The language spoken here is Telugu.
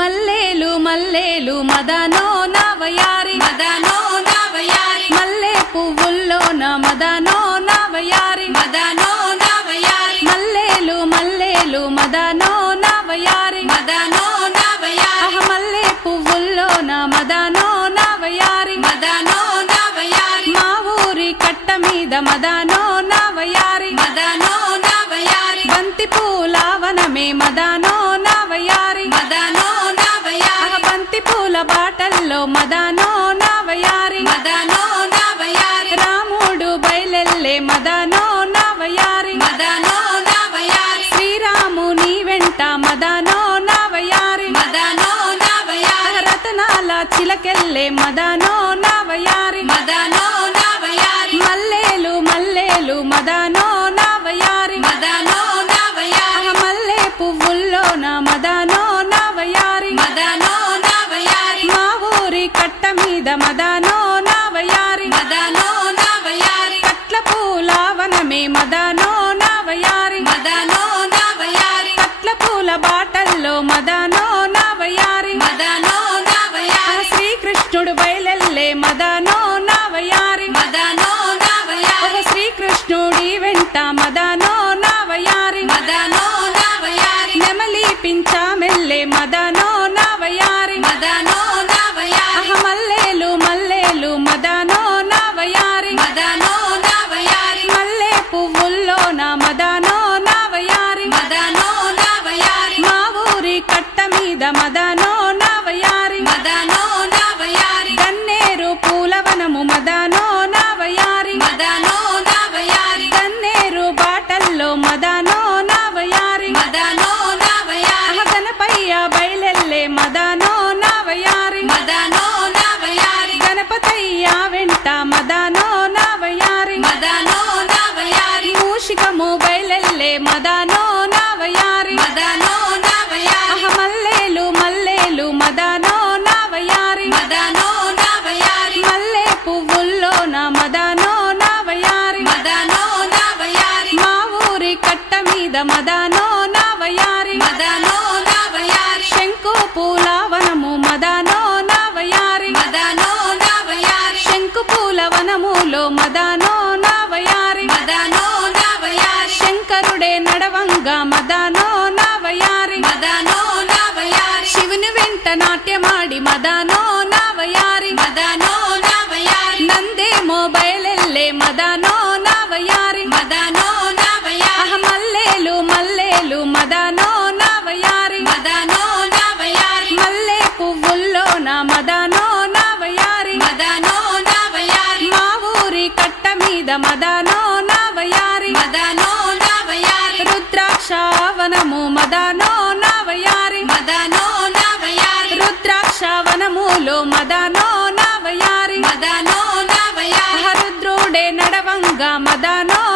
మల్లేలు మల్లేలు మదనో నవయారి మదనో నవయారి మల్లె పువ్వుల్లోన మదనో నవయారి మదనో నవయారి మల్లేలు మల్లేలు మదనో నవయారి మదనో నవయారి మల్లె పువ్వుల్లోన మదనో నవయారి మదనో నవయారి మా ఊరి కట్ట మీద మదనో నవయారి మదనో నవయారి బంతి పూలావనమే మదనో నవయారి మదనో నవయారి. మదనో నవయారి. రాముడు బయలెల్లే మదనో నవయారి. మదనో నవయారి. శ్రీరాముని వెంట మదనో నవయారి. మదనో నవయారి. రతనాల చిలకెల్లే మదనో నవయారి మీద మదనో నవయారి. మదనో నవయారి. కట్ల పూలావనమే మదనో నవయారి. మదనో నవయారి. కట్ల పూల బాటల్లో మదనో నవయారి. మదనో నవయారి. శ్రీకృష్ణుడు బయలెల్లే మదనో మీద మదనో కట్ట మీద మదనో నవయారి మదనో నవయారి శంకు పూలవనము మదనో నవయారి మదనో నవయారి శంకు పూలవనములో మదనో నవయారి మదనో నవయారి శంకరుడే నడవంగా మదనో నవయారి మదనో నవయారి శివుని వెంట నాట్యమాడి మదనో నవయారి మదనో నవయారి నందేమో బయలెల్లే మదనో మదనో నవయారి. మదనో నవయారి. రుద్రాక్షవనము మదనో నవయారి. మదనో నవయారి. రుద్రాక్షవనములో మదనో నవయారి. మదనో నవయారి. హరుద్రుడే నడవంగా మదనో